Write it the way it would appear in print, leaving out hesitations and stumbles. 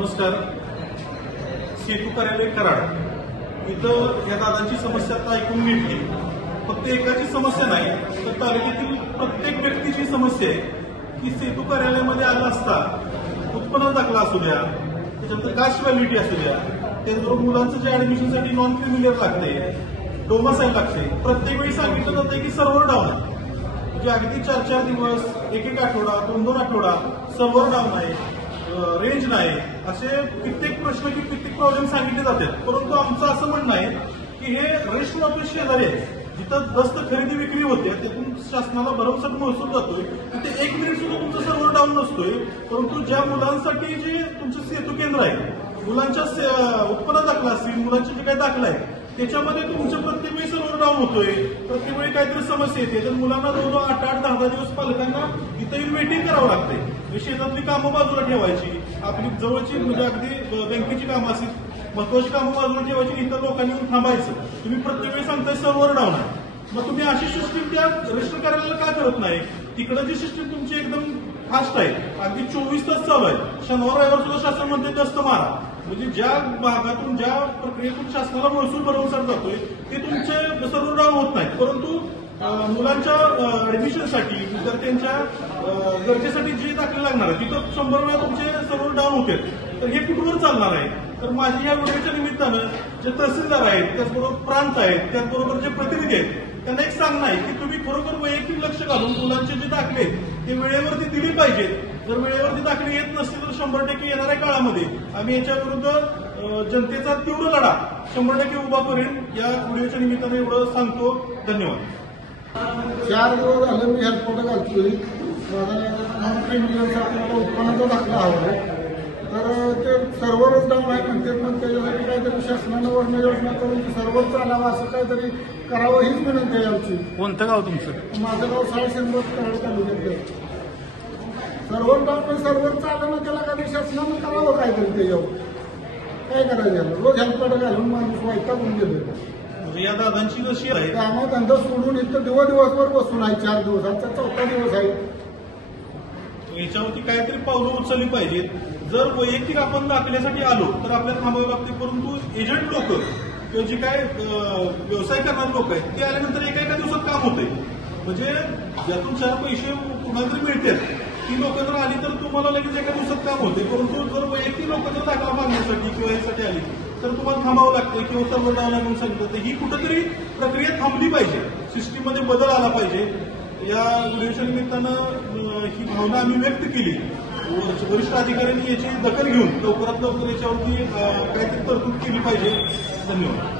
नमस्कार. सेतू कार्यालय कराड इथं या दादांची समस्या आता ऐकून घेतली. फक्त एकाची समस्या नाही तर तालुक्यातील प्रत्येक व्यक्तीची समस्या आहे की सेतू कार्यालयामध्ये आला असता उत्पन्न दाखला असू द्या, त्याच्यानंतर कास्ट व्हॅलिडिटी असू द्या, त्याचबरोबर मुलांचं जे ऍडमिशनसाठी नॉन क्रिमिलियर लागते, डोमासाईल लागते. प्रत्येक वेळी सांगितलं जातं की सर्व्हर डाऊन आहे. म्हणजे अगदी 4-4 दिवस, एक आठवडा, 2-2 आठवडा सर्व्हर डाऊन आहे, रेंज नाही, असे कित्येक प्रश्न की कित्येक प्रॉब्लेम सांगितले जातात. परंतु आमचं असं म्हणणं आहे की हे रजिस्टर ऑफिस शेजारी आहे, जिथं दस्त खरेदी विक्री होते, त्यातून शासनाला भरमसाठ महसूल जातोय. तिथे 1 मिनिट सुद्धा तुमचं सर्व्हर डाऊन नसतोय. परंतु ज्या मुलांसाठी जे तुमचं सेतू केंद्र आहे, मुलांच्या उत्पन्न दाखला असतील, मुलांचे जे काही दाखला आहे, त्याच्यामध्ये तुमचं प्रत्येक वेळी सर्व्हर डाऊन होतोय. प्रत्येक वेळी काहीतरी समस्या येते. तर मुलांना जवळजवळ 8-10 दिवस पालकांना इथं येऊन वेटिंग करावं लागतंय. शेतातली कामं बाजूला ठेवायची, आपली जवळची म्हणजे अगदी बँकेची कामं असतील, महत्वाची कामं बाजूला ठेवायची, इतर लोकांनी येऊन थांबायचं. तुम्ही प्रत्येक वेळी सांगताय सर्व्हर डाऊन आहे. मग तुम्ही अशी सिस्टीम त्या रजिस्टर कार्यालयाला का करत नाही? तिकडं जी सिस्टीम तुमची एकदम फास्ट आहे, अगदी 24 तास चालू आहे. शनिवार रविवार सुद्धा शासन म्हणते दस्त मारा. म्हणजे ज्या भागातून ज्या प्रक्रियेतून शासनाला महसूल भरवून जातोय ते तुमचे सर्व्हर डाऊन होत नाही. परंतु मुलांच्या ऍडमिशनसाठी, विद्यार्थ्यांच्या गरजेसाठी जे दाखले लागणार आहे तिथं 100 वेळा तुमचे सर्व्हर डाऊन होते. तर हे कुठवर चालणार आहे? तर माझी या व्हिडिओच्या निमित्तानं जे तहसीलदार आहेत, त्याचबरोबर प्रांत आहेत, त्याचबरोबर जे प्रतिनिधी आहेत, त्यांना एक सांगणं आहे की तुम्ही खरोखर वैयक्तिक लक्ष घालून मुलांचे जे दाखले ते वेळेवरती दिली पाहिजेत. जर वेळेवरती दाखले येत नसतील तर 100% येणाऱ्या काळामध्ये आम्ही याच्या विरुद्ध जनतेचा तीव्र लढा 100% उभा करेन. या व्हिडिओच्या निमित्ताने एवढं सांगतो. धन्यवाद. 4 दिवस झाले मी हेल्पपोर्ट घालतोय. नॉन क्रिमिलियरसाठी मला उत्पन्नाचा दाखला हवा. तर ते सर्व्हरच डाऊन आहे म्हणते. पण त्याच्यासाठी काहीतरी शासनानं वर्ण योजना करून सर्व्हर चालावं असं काहीतरी करावं हीच विनंती आहे आमची. कोणतं गाव तुमचं? माझं गाव साळशिंदर कराड तालुक्यातलं. सर्व्हर डाऊन सर्व्हर चालणं त्याला काहीतरी शासनानं करावं काहीतरी त्याच्यावर. काय करायचं? रोज हेल्पपोर्ट घालून माणूस वैतागून गेलो. म्हणजे या दादांची जशी आहे कामं धंदा सोडून इथं दिवसभर बसून आहे. 4 दिवस, आजचा 4था दिवस आहे. याच्यावरती काहीतरी पावलं उचलली पाहिजेत. जर वैयक्तिक आपण दाखल्यासाठी आलो तर आपल्याला थांबावं लागते. परंतु एजंट लोक किंवा जे काय व्यवसाय करणारे लोक आहेत ते आल्यानंतर एका दिवसात काम होतंय. म्हणजे ज्यातून 4 पैसे कुणाला तरी मिळतात ती लोक जर आली तर तुम्हाला लगेच एका दिवसात काम होते. परंतु जर वैयक्तिक लोक जर दाखला मागण्यासाठी किंवा यासाठी आली तर तुम्हाला थांबावं लागतं किंवा सर्व्हर डाऊन म्हणून सांगितलं. तर ही कुठंतरी प्रक्रिया थांबली पाहिजे. सिस्टीममध्ये बदल आला पाहिजे. या व्हिडिओच्या निमित्तानं ही भावना आम्ही व्यक्त केली. वरिष्ठ अधिकाऱ्यांनी याची दखल घेऊन लवकरात लवकर याच्यावरती काहीतरी तरतूद केली पाहिजे. धन्यवाद.